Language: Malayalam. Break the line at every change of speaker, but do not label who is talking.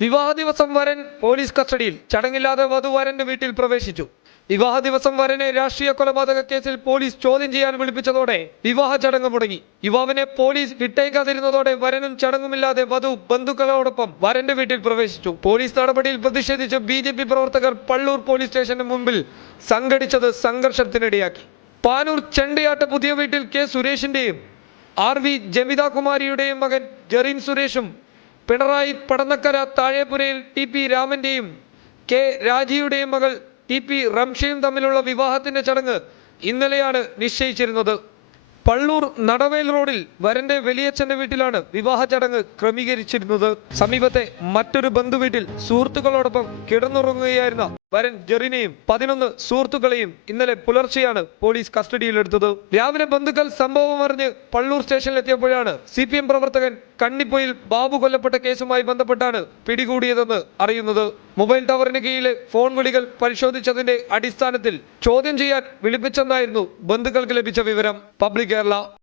വിവാഹ ദിവസം വരൻ പോലീസ് കസ്റ്റഡിയിൽ. ചടങ്ങില്ലാതെ വധുവരന്റെ വീട്ടിൽ പ്രവേശിച്ചു. വിവാഹ ദിവസം വരനെ രാഷ്ട്രീയ കൊലപാതക കേസിൽ പോലീസ് ചോദ്യം ചെയ്യാൻ വിളിപ്പിച്ചതോടെ വിവാഹ ചടങ്ങ് മുടങ്ങി. യുവാവിനെ പോലീസ് വിട്ടയക്കാതിരുന്നതോടെ വരനും ചടങ്ങുമില്ലാതെ വധു ബന്ധുക്കളോടൊപ്പം വരന്റെ വീട്ടിൽ പ്രവേശിച്ചു. പോലീസ് നടപടിയിൽ പ്രതിഷേധിച്ച് ബി പ്രവർത്തകർ പള്ളൂർ പോലീസ് സ്റ്റേഷന് മുമ്പിൽ സംഘടിച്ചത് സംഘർഷത്തിനിടയാക്കി. പാനൂർ ചെണ്ടയാട്ട പുതിയ വീട്ടിൽ കെ സുരേഷിന്റെയും ആർ വി ജമിതാകുമാരിയുടെയും മകൻ ജെറിൻ സുരേഷും പിണറായി പടന്നക്കര താഴെപുരയിൽ ടി പി രാമന്റെയും കെ രാജിയുടെയും മകൾ ടി പി റംഷയും തമ്മിലുള്ള വിവാഹത്തിന്റെ ചടങ്ങ് ഇന്നലെയാണ് നിശ്ചയിച്ചിരുന്നത്. പള്ളൂർ നടവേൽ റോഡിൽ വരന്റെ വലിയച്ഛന്റെ വീട്ടിലാണ് വിവാഹ ചടങ്ങ് ക്രമീകരിച്ചിരുന്നത്. സമീപത്തെ മറ്റൊരു ബന്ധുവീട്ടിൽ സുഹൃത്തുക്കളോടൊപ്പം കിടന്നുറങ്ങുകയായിരുന്ന വരൻ ജെറിനെയും പതിനൊന്ന് സുഹൃത്തുക്കളെയും ഇന്നലെ പുലർച്ചെയാണ് പോലീസ് കസ്റ്റഡിയിലെടുത്തത്. രാവിലെ ബന്ധുക്കൾ സംഭവം അറിഞ്ഞ് പള്ളൂർ സ്റ്റേഷനിലെത്തിയപ്പോഴാണ് സി പി എം പ്രവർത്തകൻ കണ്ണിപ്പൊയിൽ ബാബു കൊല്ലപ്പെട്ട കേസുമായി ബന്ധപ്പെട്ടാണ് പിടികൂടിയതെന്ന് അറിയുന്നത്. മൊബൈൽ ടവറിന് കീഴിലെ ഫോൺ വിളികൾ പരിശോധിച്ചതിന്റെ അടിസ്ഥാനത്തിൽ ചോദ്യം ചെയ്യാൻ വിളിപ്പിച്ചെന്നായിരുന്നു ബന്ധുക്കൾക്ക് ലഭിച്ച വിവരം. പബ്ലിക് കേരള